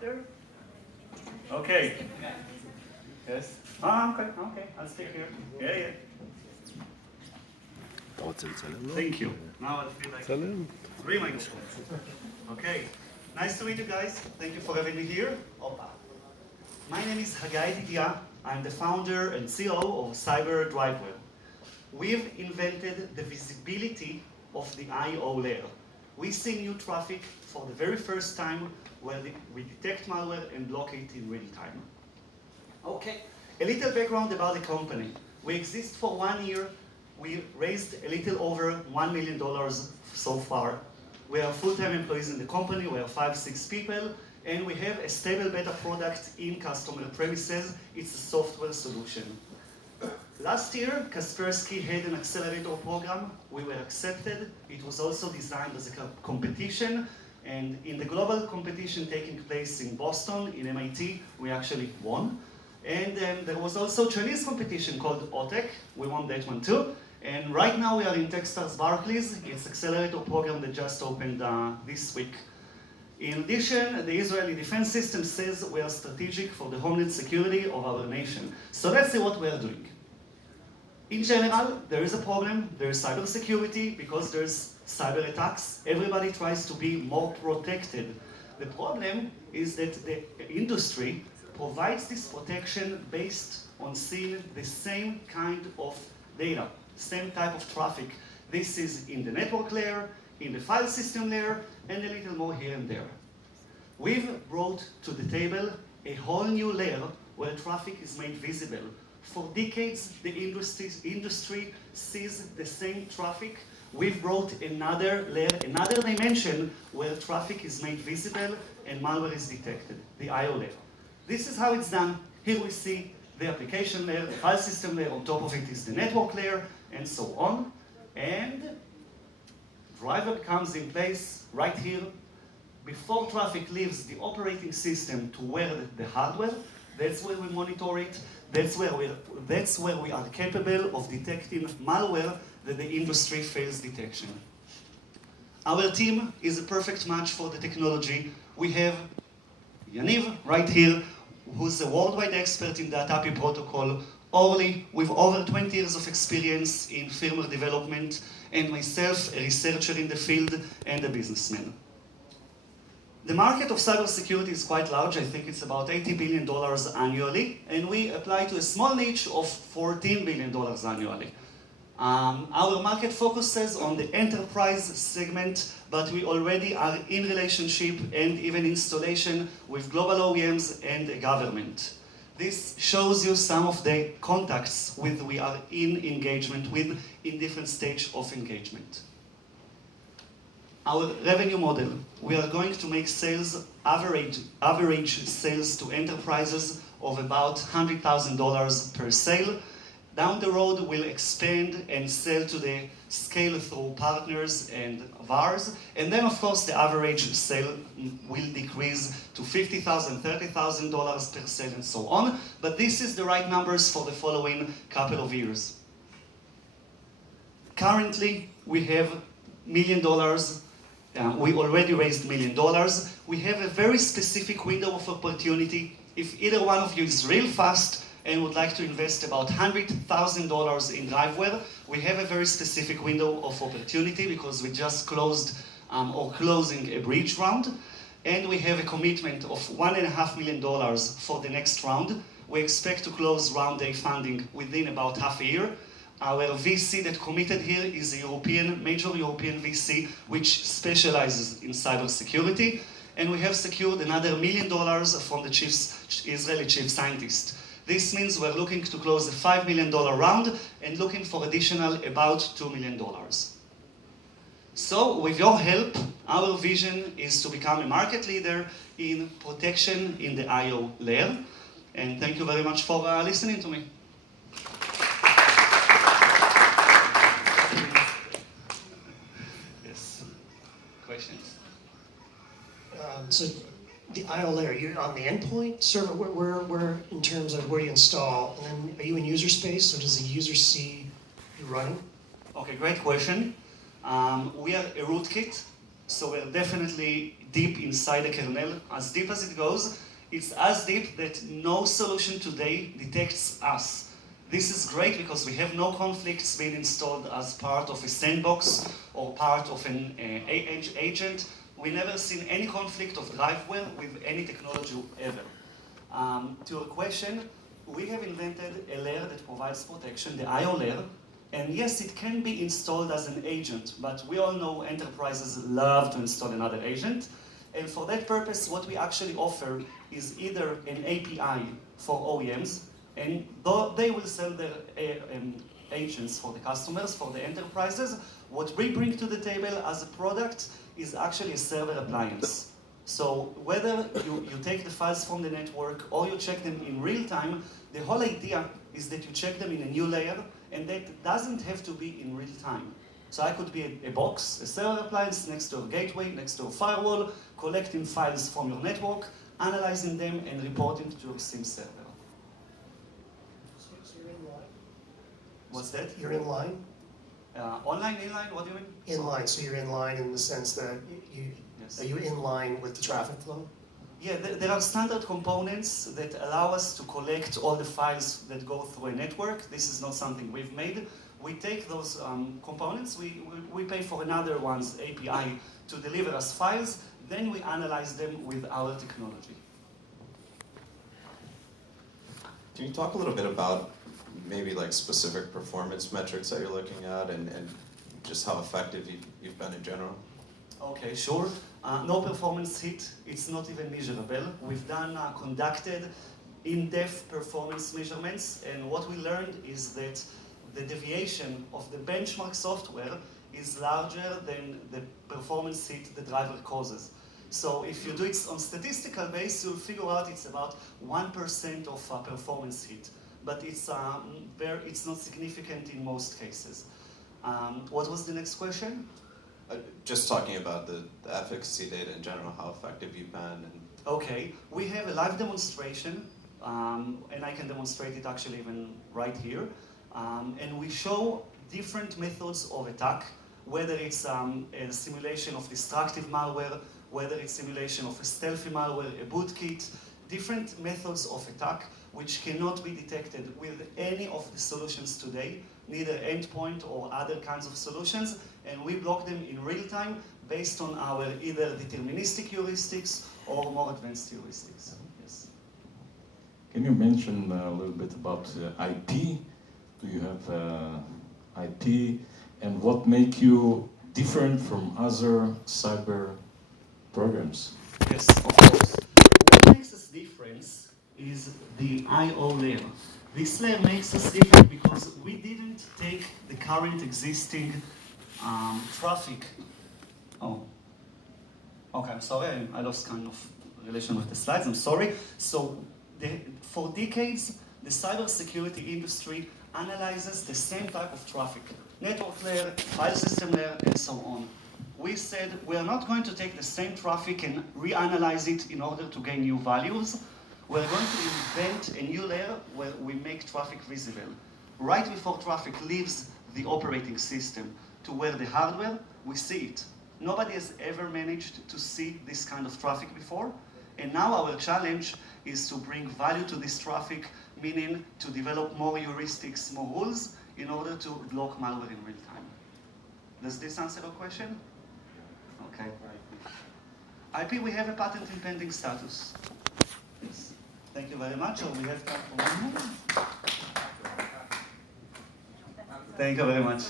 up there? Okay. Yes. Okay. I'll stay here. Yeah. Thank you. Now I feel like 3 microphones. Okay. Nice to meet you guys. Thank you for having me here. Opa. My name is Haggai Yedidya. I'm the founder and CEO of Cyber DriveWare. We've invented the visibility of the I/O layer. We see new traffic for the very first time where we detect malware and block it in real time. Okay, a little background about the company. We exist for 1 year. We raised a little over $1 million so far. We are full-time employees in the company. We are 5-6 people. And we have a stable beta product in customer premises. It's a software solution. Last year, Kaspersky had an accelerator program. We were accepted. It was also designed as a competition. And in the global competition taking place in Boston, in MIT, we actually won. And there was also a Chinese competition called OTEC. We won that one too. And right now we are in Techstars Barclays. It's an accelerator program that just opened this week. In addition, the Israeli Defense System says we are strategic for the homeland security of our nation. So let's see what we are doing. In general, there is a problem. There is cybersecurity because there's cyber attacks. Everybody tries to be more protected. The problem is that the industry provides this protection based on seeing the same kind of data, same type of traffic. This is in the network layer, in the file system layer, and a little more here and there. We've brought to the table a whole new layer where traffic is made visible. For decades, the industry sees the same traffic. We've brought another layer, another dimension where traffic is made visible and malware is detected, the I/O layer. This is how it's done. Here we see the application layer, the file system layer. On top of it is the network layer, and so on. And driver comes in place right here. Before traffic leaves the operating system to where the hardware, that's where we monitor it. That's where we are capable of detecting malware that the industry fails detection. Our team is a perfect match for the technology. We have Yaniv right here, who's a worldwide expert in the ATAPI protocol. Orly, with over 20 years of experience in firmware development, and myself, a researcher in the field and a businessman. The market of cybersecurity is quite large. I think it's about $80 billion annually, and we apply to a small niche of $14 billion annually. Our market focuses on the enterprise segment, but we already are in relationship and even installation with global OEMs and the government. This shows you some of the contacts we are in engagement with in different stages of engagement. Our revenue model, we are going to make sales, average sales to enterprises of about $100,000 per sale. Down the road, we'll expand and sell to the scale through partners and VARs. And then, of course, the average sale will decrease to $50,000, $30,000 per sale, and so on. But this is the right numbers for the following couple of years. Currently, we have $1 million. We already raised $1 million. We have a very specific window of opportunity. If either one of you is real fast and would like to invest about $100,000 in DriveWare, we have a very specific window of opportunity because we just closed or closing a bridge round. And we have a commitment of $1.5 million for the next round. We expect to close round A funding within about half a year. Our VC that committed here is a major European VC, which specializes in cybersecurity. And we have secured another $1 million from the Israeli chief scientist. This means we're looking to close a $5 million round and looking for additional about $2 million. So with your help, our vision is to become a market leader in protection in the I/O layer. And thank you very much for listening to me. Yes. Questions? So the I/O layer, you're on the endpoint server, where in terms of where you install, and then are you in user space, so does the user see you running? Okay, great question. We are a rootkit, So we're definitely deep inside the kernel, as deep as it goes. It's as deep that no solution today detects us. This is great because we have no conflicts being installed as part of a sandbox or part of an agent. We never seen any conflict of DriveWare with any technology ever. To your question, we have invented a layer that provides protection, the IO layer. And yes, it can be installed as an agent, but we all know enterprises love to install another agent. And for that purpose, what we actually offer is either an API for OEMs, and they will sell their agents for the customers, for the enterprises. What we bring to the table as a product is actually a server appliance. So whether you take the files from the network or you check them in real time, the whole idea is that you check them in a new layer, and that doesn't have to be in real time. So I could be a box, a server appliance next to a gateway, next to a firewall, collecting files from your network, analyzing them, and reporting to your SIEM server. So you're in line? What's that? You're in line? Online, inline, what do you mean? In line, so you're in line in the sense that Yes. are you in line with the traffic flow? Yeah, there are standard components that allow us to collect all the files that go through a network. This is not something we've made. We take those components, we pay for another one's API to deliver us files, then we analyze them with our technology. Can you talk a little bit about maybe like specific performance metrics that you're looking at and just how effective you've been in general? Okay, sure. No performance hit, it's not even measurable. We've conducted in-depth performance measurements, and what we learned is that the deviation of the benchmark software is larger than the performance hit the driver causes. So if you do it on statistical base, you'll figure out it's about 1% of performance hit, but it's not significant in most cases. What was the next question? Just talking about the efficacy data in general, how effective you've been. And Okay, we have a live demonstration, and I can demonstrate it actually even right here. And we show different methods of attack, whether it's a simulation of destructive malware, whether it's simulation of a stealthy malware, a bootkit, different methods of attack which cannot be detected with any of the solutions today, neither endpoint or other kinds of solutions, and we block them in real time based on our either deterministic heuristics or more advanced heuristics. Yes. Can you mention a little bit about IP? Do you have IP, and what make you different from other cyber programs? Yes, of course. What makes us different is the IO layer. This layer makes us different because we didn't take the current existing traffic. Oh, okay, I'm sorry, I lost kind of relation with the slides, I'm sorry. So for decades, the cybersecurity industry analyzes the same type of traffic, network layer, file system layer, and so on. We said we are not going to take the same traffic and reanalyze it in order to gain new values. We're going to invent a new layer where we make traffic visible. Right before traffic leaves the operating system to where the hardware, we see it. Nobody has ever managed to see this kind of traffic before. And now our challenge is to bring value to this traffic, meaning to develop more heuristics, more rules, in order to block malware in real time. Does this answer your question? Okay. IP, we have a patent in pending status. Yes. Thank you very much. We have time for one more. Thank you very much.